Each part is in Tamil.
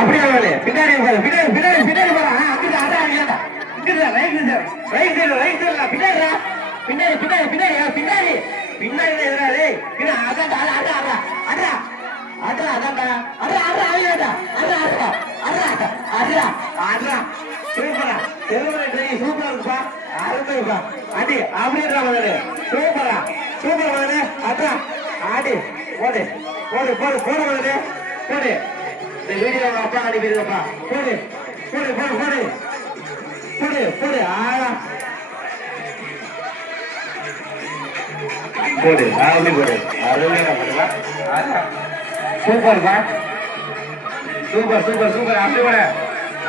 அப்படியே பின்னாடி பின்னாடி பின்னாடி பின்னாடி போறான் ரைட் சைடு பின்னாடி பின்னாடி பின்னாடி பின்னாடி பின்னாடி பின்னாடி எதிராது அதான் அதான் அதான் அதான் அதான்டா அதான் அதான் அதான் அதான் அதான் அதான் சூப்பரா சூப்பரா இருக்குப்பா அருமைப்பா அடி அப்படின்றா மகனே சூப்பரா சூப்பர் மகனே அதான் ஆடி போடு போடு போடு போடு மகனே போடு இந்த வீடியோ அப்பா அனுப்பிடுங்கப்பா போடு போடு போடு போடு போடு போடு ஆளா போடு அப்படி போடு அருமையா பண்ணுவா சூப்பர்ப்பா சூப்பர் சூப்பர் சூப்பர் அப்படி போட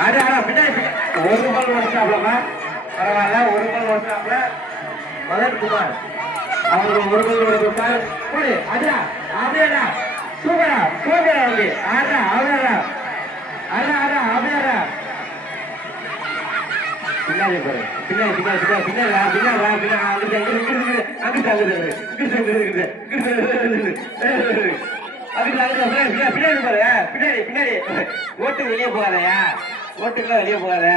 அது ஆனா பின்னாடி ஒரு பால் ஓடிச்சாப்லப்பா பரவாயில்ல ஒரு பால் ஓடிச்சாப்ல மதன் குமார் அவங்களுக்கு ஒரு பால் ஓடி கொடுத்தார் போடு அதுடா அப்படியேடா சூப்பரா சூப்பரா அப்படி ஆடா அவ்வளோடா அடா அடா அப்படியாடா பின்னாடி போடு பின்னாடி பின்னாடி பின்னாடி பின்னாடி பின்னாடி பின்னாடி பின்னாடி ஓட்டு வெளியே போகாதயா ஓட்டுக்குலாம் வெளியே போகாத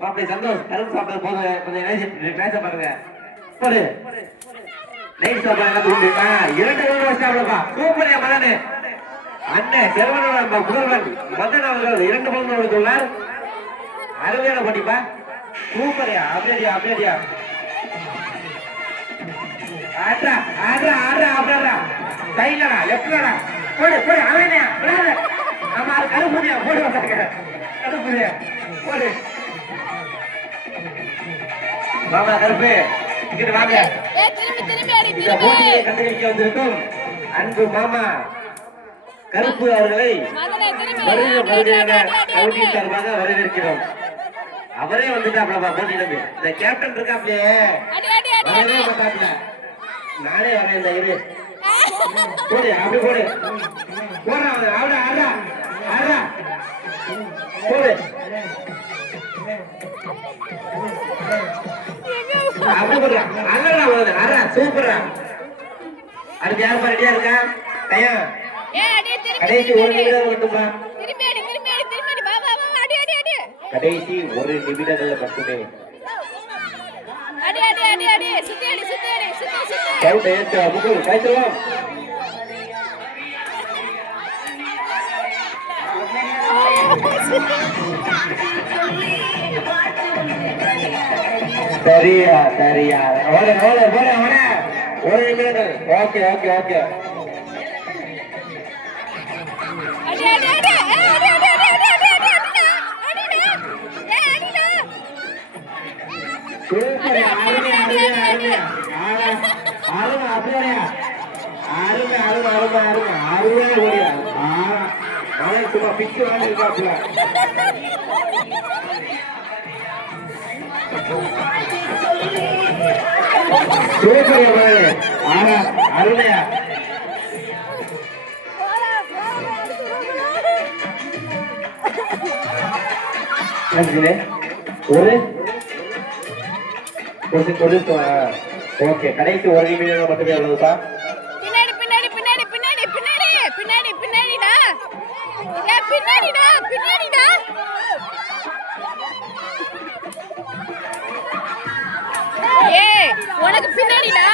அப்படி சந்தோஷ் கரும்பு சாப்பிட போக கொஞ்சம் பேச பாருங்க போடு நைட் சாப்பாடு இரண்டு வருஷம் சூப்பர் மதனு அண்ணன் செல்வனோட புதல்வன் மதன் அவர்கள் 2 பவுன் உள்ளார் அருமையான போட்டிப்பா சூப்பரியா அப்படியா அப்படியா ஆட்ரா ஆட்ரா ஆட்ரா அப்படியா கையிலடா லெப்ட்லடா போடு போடு அவனே விடாத நம்ம கருப்புடியா போடு வந்தாங்க கருப்புடியா போடு மாமா கருப்பு இங்க வாங்க இந்த போட்டியை கண்டுபிடிக்க வந்திருக்கும் அன்பு மாமா கருப்பு அவர்களை கவுண்டி சார்பாக வரவேற்கிறோம். அவரே வந்துட்டாப்லப்பா போட்டியில இந்த கேப்டன் இருக்காப்லையே வரவே மாட்டாப்ல நானே வரேன் இந்த இரு போடு அப்படி போடு போடுறான் அவட ஆடுறா ஆடுறா போடு அப்படி போடுறான் அல்லடா போகுது ஆடுறா சூப்பரா அடுத்து யாருப்பா ரெடியா இருக்கா கையா கடைசி ஒரு நிமிடம் மட்டுமா கடைசி ஒரு நிமிடங்கள் மட்டுமே சரியா சரியா ஒரு நிமிடங்கள் ஓகே ஓகே ஓகே பிச்சு வாங்கிருக்காப்ல அருமையா ஒரு ஓகே கடைசி ஒரு நிமிடம் மட்டுமே உள்ளதுப்பா பின்னாடி பின்னாடி பின்னாடி பின்னாடி பின்னாடி பின்னாடி பின்னாடிடா பின்னாடிடா பின்னாடிடா ஏய் உனக்கு பின்னாடிடா